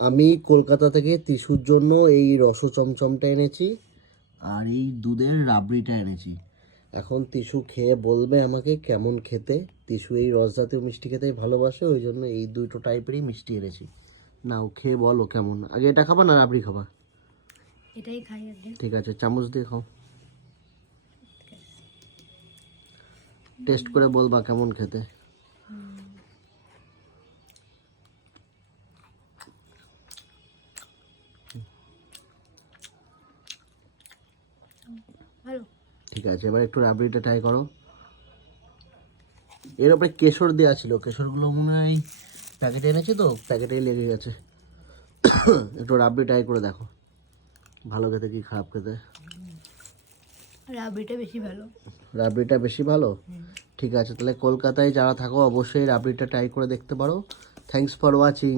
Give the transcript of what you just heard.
আমি কলকাতা থেকে তিসুর জন্য এই রস চমচমটা এনেছি আর এই দুধের রাবড়িটা এনেছি। এখন তিসু খেয়ে বলবে আমাকে কেমন খেতে। তিসু এই রস জাতীয় মিষ্টি খেতে ভালোবাসে, ওই জন্য এই দুটো টাইপেরই মিষ্টি এনেছি। নাও খেয়ে বলো কেমন। আগে এটা খাবা না রাবড়ি খাবা? এটাই খাই আগে। ঠিক আছে, চামচ দিয়ে খাও। টেস্ট করে বলবা কেমন খেতে। ভালো। ঠিক আছে, এবার একটু রাবড়িটা ট্রাই করো। এর উপরে কেশর দেওয়া ছিল, কেশরগুলো মনে হয় প্যাকেটে এনেছি তো প্যাকেটেই লেগে গেছে। একটু রাবড়ি ট্রাই করে দেখো, ভালো খেতে কি খারাপ খেতে। রাবড়িটা বেশি ভালো। রাবড়িটা বেশি ভালো। ঠিক আছে, তাহলে কলকাতায় যারা থাকো অবশ্যই রাবড়িটা ট্রাই করে দেখতে পারো। Thanks for watching.